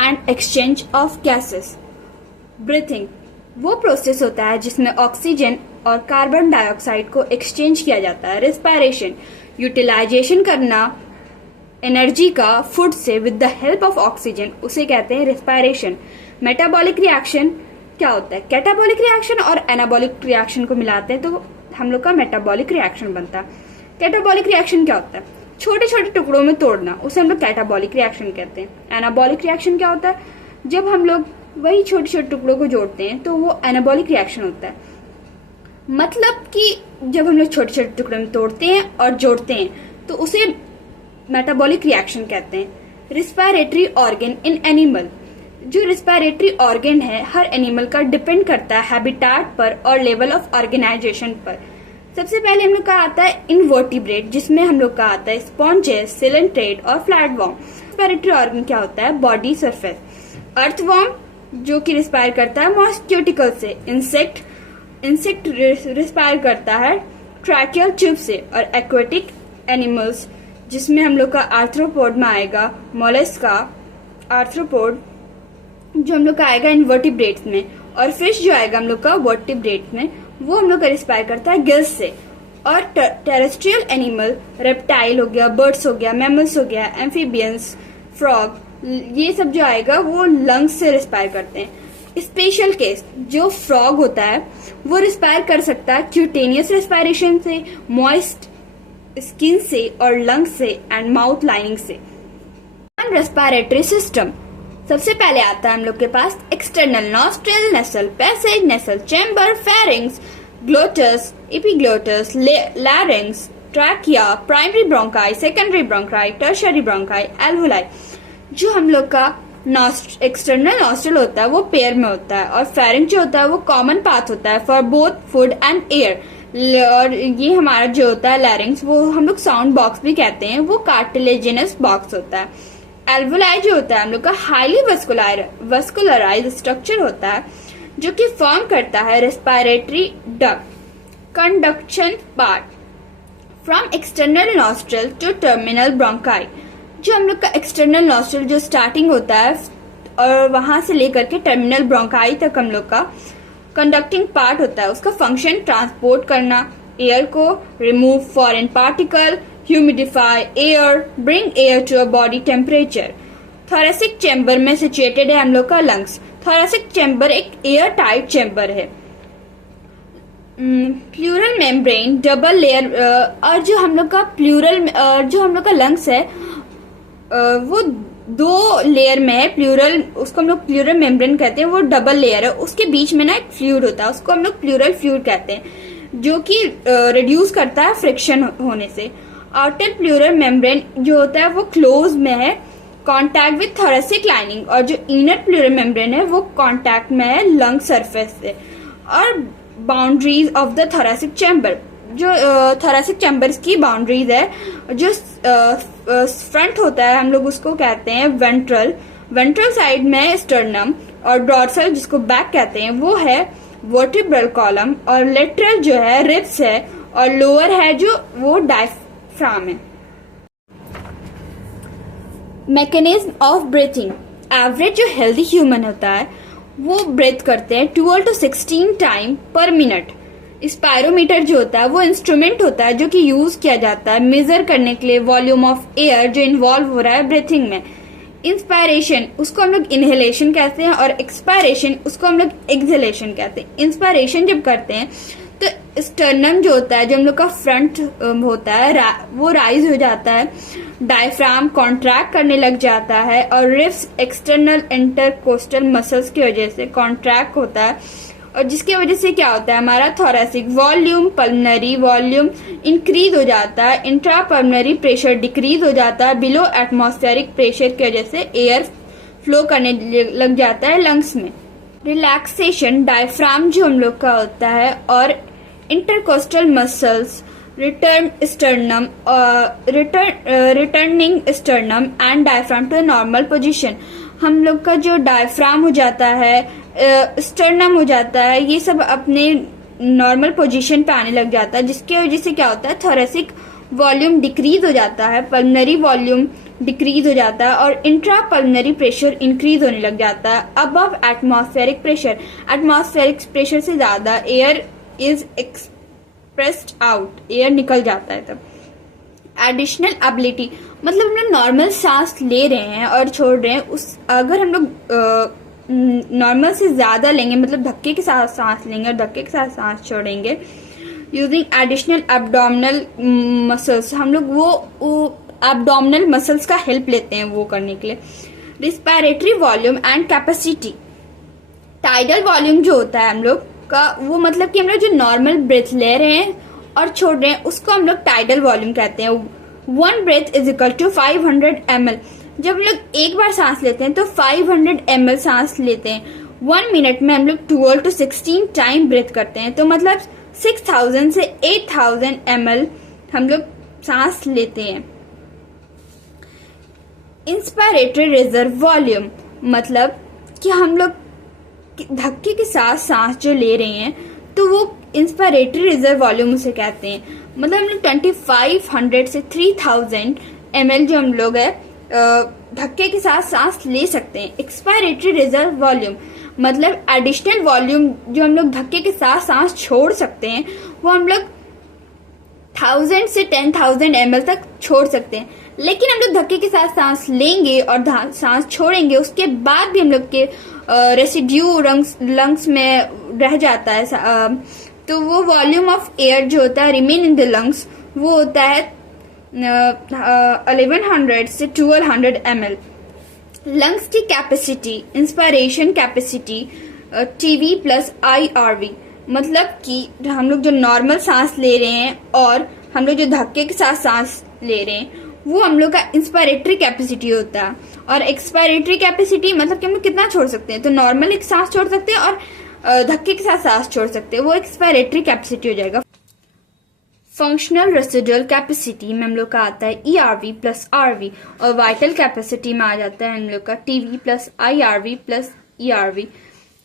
And exchange of gases. Breathing वो process होता है जिसमें ऑक्सीजन और कार्बन डाइऑक्साइड को एक्सचेंज किया जाता है। रिस्पायरेशन यूटिलाइजेशन करना एनर्जी का फूड से with the help of oxygen, उसे कहते हैं रिस्पायरेशन। मेटाबॉलिक रिएक्शन क्या होता है? कैटाबॉलिक रिएक्शन और एनाबॉलिक रिएक्शन को मिलाते हैं तो हम लोग का मेटाबॉलिक रिएक्शन बनता है। कैटाबॉलिक रिएक्शन क्या होता है? छोटे छोटे टुकड़ों में तोड़ना, उसे हम लोग कैटाबॉलिक रिएक्शन कहते हैं। एनाबॉलिक रिएक्शन क्या होता है? जब हम लोग वही छोटे छोटे टुकड़ों को जोड़ते हैं तो वो एनाबॉलिक रिएक्शन होता है। मतलब कि जब हम लोग छोटे छोटे टुकड़ों में तोड़ते हैं और जोड़ते हैं तो उसे मेटाबॉलिक रिएक्शन कहते हैं। रिस्पायरेटरी ऑर्गन इन एनिमल, जो रिस्पायरेटरी ऑर्गन है हर एनिमल का डिपेंड करता है हैबिटाट पर और लेवल ऑफ ऑर्गेनाइजेशन पर। सबसे पहले हम लोग का आता है इनवर्टिब्रेट, जिसमें हम लोग का आता है स्पॉन्जेस, सिलेंट्रेट और फ्लैटवर्म। रिस्पायरेटरी ऑर्गन क्या होता है? Body surface. अर्थवर्म जो कि रिस्पायर करता है मॉस्क्यूटिकल से। इंसेक्ट रिस्पायर करता है ट्रैकियल ट्यूब से। और एक्वेटिक एनिमल्स जिसमें हम लोग का आर्थ्रोपोड में आएगा मोलस्का, आर्थ्रोपोड जो हम लोग का आएगा इनवर्टिब्रेट्स में, और फिश जो आएगा हम लोग का वर्टिब्रेट्स में, वो हम लोग का रिस्पायर करता है गिल्स से। और टेरेस्ट्रियल एनिमल रेप्टाइल हो गया, बर्ड्स हो गया, मैमल्स हो गया, एम्फीबियंस, फ्रॉग, ये सब जो आएगा वो लंग्स से रिस्पायर करते हैं। स्पेशल केस जो फ्रॉग होता है वो रिस्पायर कर सकता है क्यूटेनियस रिस्पायरेशन से, मॉइस्ट स्किन से और लंग्स से एंड माउथ लाइनिंग से। रेस्पायरेटरी सिस्टम सबसे पहले आता है हम लोग के पास external nostril, nasal passage, nasal chamber, pharynx, glottis, epiglottis, larynx, trachea, primary bronchi, secondary bronchi, tertiary bronchi, alveoli. जो हम लोग का एक्सटर्नल नॉस्ट्रिल होता है वो पेयर में होता है, और फेरिंग जो होता है वो कॉमन पाथ होता है for both food and air. और ये हमारा जो होता है लैरिंग्स, वो हम लोग साउंड बॉक्स भी कहते हैं, वो कार्टिलेजिनस बॉक्स होता है। एल्वुलाई जो होता है हम लोग का हाईली वस्कुलराइज स्ट्रक्चर होता है जो कि फॉर्म करता है respiratory duct conduction part from external nostril to terminal bronchi. जो हम लोग का एक्सटर्नल नॉस्ट्रल जो स्टार्टिंग होता है और वहां से लेकर के टर्मिनल ब्रोंकाई तक हम लोग का कंडक्टिंग पार्ट होता है। उसका फंक्शन ट्रांसपोर्ट करना, एयर को remove foreign particle, humidify air, bring air to a body temperature. Thoracic chamber में सिचुएटेड है हम लोग का लंग्स। थोरेसिक चैम्बर एक एयर टाइट चैम्बर है। प्लूरल मेम्ब्रेन डबल लेयर, और जो हम लोग का लंग्स है वो 2 लेयर में है। प्लूरल, उसको हम लोग प्लूरल मेम्ब्रेन कहते हैं, वो डबल लेयर है। उसके बीच में ना एक फ्लूइड होता है, उसको हम लोग प्लूरल फ्लूइड कहते हैं, जो कि रिड्यूस करता है फ्रिक्शन होने से। आउटर प्लूरल मेम्ब्रेन जो होता है वो क्लोज में है, कांटेक्ट विद थोरेसिक लाइनिंग, और जो इनर प्लूरल मेम्ब्रेन है वो कांटेक्ट में है लंग सरफेस से। और boundaries of the thoracic chamber, जो थोरेसिक चैम्बर्स की बाउंड्रीज है, जो फ्रंट होता है हम लोग उसको कहते हैं वेंट्रल साइड में स्टर्नम, और डॉर्सल जिसको बैक कहते हैं वो है वर्टिब्रल कॉलम, और लेटरल जो है रिब्स है, और लोअर है जो वो डायफ्राम है। मैकेनिज्म ऑफ ब्रीथिंग, एवरेज जो हेल्दी ह्यूमन होता है वो ब्रेथ करते हैं 12 to 16 टाइम पर मिनट। स्पायरोमीटर जो होता है वो इंस्ट्रूमेंट होता है जो कि यूज किया जाता है मेजर करने के लिए वॉल्यूम ऑफ एयर जो इन्वॉल्व हो रहा है ब्रीथिंग में। इंस्पायरेशन उसको हम लोग इनहेलेशन कहते हैं, और एक्सपायरेशन उसको हम लोग एक्सहेलेशन कहते हैं। इंस्पायरेशन जब करते हैं तो स्टर्नम जो होता है, जो हम लोग का फ्रंट होता है, वो राइज हो जाता है, डायफ्राम कॉन्ट्रैक्ट करने लग जाता है, और रिब्स एक्सटर्नल इंटरकोस्टल मसल्स की वजह से कॉन्ट्रैक्ट होता है, और जिसकी वजह से क्या होता है हमारा thoracic volume, pulmonary volume increase हो जाता है, इंट्रा पल्मनरी प्रेशर डिक्रीज हो जाता है, बिलो एटमॉस्फेरिक प्रेशर की वजह से एयर फ्लो करने लग जाता है लंग्स में। रिलैक्सेशन डायफ्राम जो हम लोग का होता है, और intercostal muscles, returning sternum and diaphragm to normal position. हम लोग का जो डायफ्राम हो जाता है, स्टर्नम हो जाता है, ये सब अपने नॉर्मल पोजीशन पे आने लग जाता है, जिसकी वजह से क्या होता है थोरेसिक वॉल्यूम डिक्रीज हो जाता है, पल्मनरी वॉल्यूम डिक्रीज हो जाता है और इंट्रापल्मनरी प्रेशर इंक्रीज होने लग जाता है above atmospheric pressure. Atmospheric pressure से ज्यादा air is expressed out, air निकल जाता है तब। एडिशनल एबिलिटी मतलब हम लोग नॉर्मल सांस ले रहे हैं और छोड़ रहे हैं, उस अगर हम लोग नॉर्मल से ज्यादा लेंगे मतलब धक्के के साथ सांस लेंगे और धक्के के साथ सांस छोड़ेंगे यूजिंग एडिशनल एब्डोमिनल मसल्स, हम लोग वो एब्डोमिनल मसल्स का हेल्प लेते हैं वो करने के लिए। Respiratory volume and capacity, tidal volume जो होता है हम लोग का वो मतलब कि हम लोग जो नॉर्मल ब्रेथ ले रहे हैं और छोड़ रहे हैं उसको हम लोग टाइडल वॉल्यूम कहते हैं। 1 breath is equal to 500 ml। जब हम लोग एक बार सांस लेते हैं तो 500 ml सांस लेते हैं। 1 मिनट में हम लोग 12 to 16 टाइम ब्रेथ करते हैं, तो मतलब 6000 से 8000 ml हम लोग सांस लेते हैं। इंस्पायरेटरी रिजर्व वॉल्यूम मतलब कि हम लोग धक्के के साथ सांस जो ले रहे हैं तो वो इंस्पायरेटरी रिजर्व वॉल्यूम उसे कहते हैं। मतलब हम लोग 2500 से 3000 ml जो हम लोग है धक्के के साथ सांस ले सकते हैं। एक्सपायरेटरी रिजर्व वॉल्यूम मतलब एडिशनल वॉल्यूम जो हम लोग धक्के के साथ सांस छोड़ सकते हैं वो हम लोग 1000 से 10,000 ml तक छोड़ सकते हैं। लेकिन हम लोग धक्के के साथ सांस लेंगे और सांस छोड़ेंगे उसके बाद भी हम लोग के रेसिड्यू लंग्स में रह जाता है, तो वो वॉल्यूम ऑफ एयर जो होता है रिमेन इन द लंग्स वो होता है 1100 से 1200 ml। लंग्स की capacity, inspiration capacity TV plus IRV मतलब कि हम लोग जो नॉर्मल सांस ले रहे हैं और हम लोग जो धक्के के साथ सांस ले रहे हैं वो हम लोग का इंस्पायरेटरी कैपेसिटी होता है। और एक्सपायरेटरी कैपेसिटी मतलब कि हम लोग कितना छोड़ सकते हैं, तो नॉर्मल एक सांस छोड़ सकते हैं और धक्के के साथ सांस छोड़ सकते हैं, वो एक्सपायरेटरी कैपेसिटी हो जाएगा। फंक्शनल रेसिडुअल कैपेसिटी में हम लोग का आता है ERV प्लस RV और वाइटल कैपेसिटी में आ जाता है हम लोग का TV plus IRV plus ERV।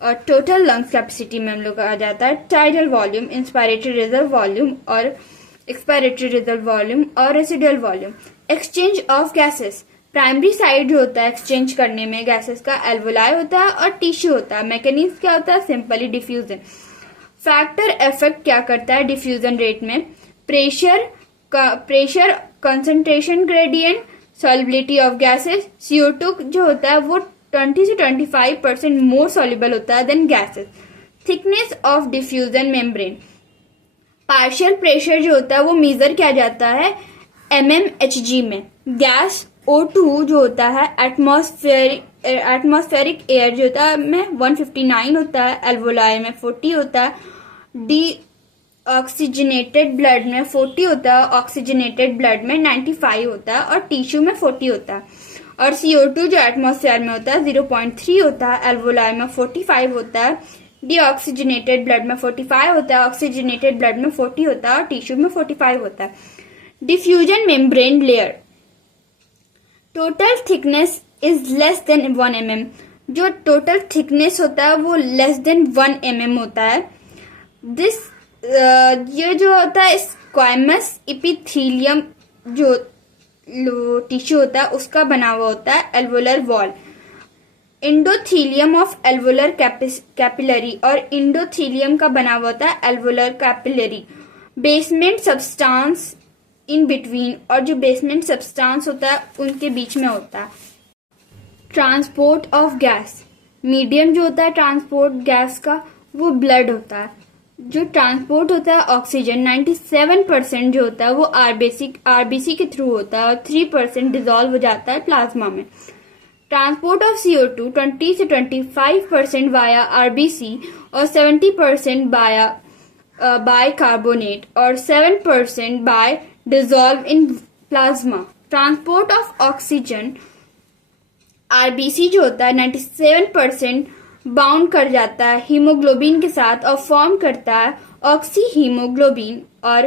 और टोटल लंग्स कैपेसिटी में हम लोग का आ जाता है tidal volume, inspiratory reserve volume और एक्सपायरेटरी रिजर्व वॉल्यूम और residual volume. Exchange of gases, primary side जो होता है एक्सचेंज करने में गैसेस का एल्वोलाई होता है और टिश्यू होता है। मैकेनिज्म क्या होता है, सिंपली डिफ्यूजन। फैक्टर इफेक्ट क्या करता है डिफ्यूजन रेट में, pressure concentration gradient, solubility of gases. CO2 जो होता है वो 20 से 25% मोर सॉल्युबल होता है then gases. Thickness of diffusion membrane, partial pressure जो होता है वो मेजर किया जाता है mmHg में। गैस O2 जो होता है एटमॉस्फेरिक एयर जो होता है में 159 होता है, एल्वोलाई में 40 होता है, डी ऑक्सीजनेटेड ब्लड में 40 होता है, ऑक्सीजनेटेड ब्लड में 95 होता है और टिश्यू में 40 होता है। और CO2 जो एटमॉस्फेयर में होता है 0.3 होता है, एल्वोलाई में 45 होता है, डीऑक्सीजनेटेड ब्लड में 45 होता है, ऑक्सीजनेटेड ब्लड में 40 होता है और टिश्यू में 45 होता है। Diffusion membrane layer, total thickness is less than 1 mm। जो टोटल थिकनेस होता है वो लेस देन 1 mm होता है। दिस ये जो होता है स्क्वामस इपिथीलियम जो टिश्यू होता है उसका बना हुआ होता है alveolar wall. Endothelium of alveolar capillary और इंडोथीलियम का बना हुआ होता है alveolar capillary. Basement substance in between, और जो बेसमेंट सब्सटेंस होता है उनके बीच में होता है। ट्रांसपोर्ट ऑफ गैस, मीडियम जो होता है ट्रांसपोर्ट गैस का वो ब्लड होता है। जो ट्रांसपोर्ट होता है ऑक्सीजन 97% जो होता है वो आरबीसी के थ्रू होता है और 3% डिजोल्व हो जाता है प्लाज्मा में। ट्रांसपोर्ट ऑफ CO2 20 से 25% वाया आरबीसी और 70% बाय कार्बोनेट और 7% by dissolve in plasma. Transport of oxygen RBC जो होता है 97% बाउंड कर जाता है हीमोग्लोबिन के साथ और फॉर्म करता है ऑक्सी हीमोग्लोबिन, और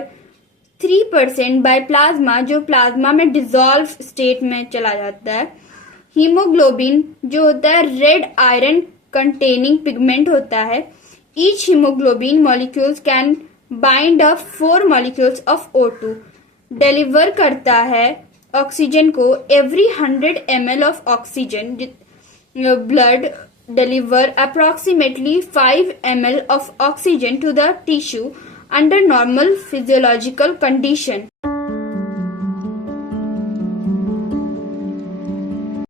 3% बाय प्लाज्मा जो प्लाज्मा में डिजोल्व स्टेट में चला जाता है। हीमोग्लोबिन जो होता है रेड आयरन कंटेनिंग पिगमेंट होता है। Each haemoglobin molecules can bind up 4 molecules of O2। Deliver करता है ऑक्सीजन को every 100 ml of oxygen blood deliver approximately 5 ml of oxygen to the tissue under normal physiological condition.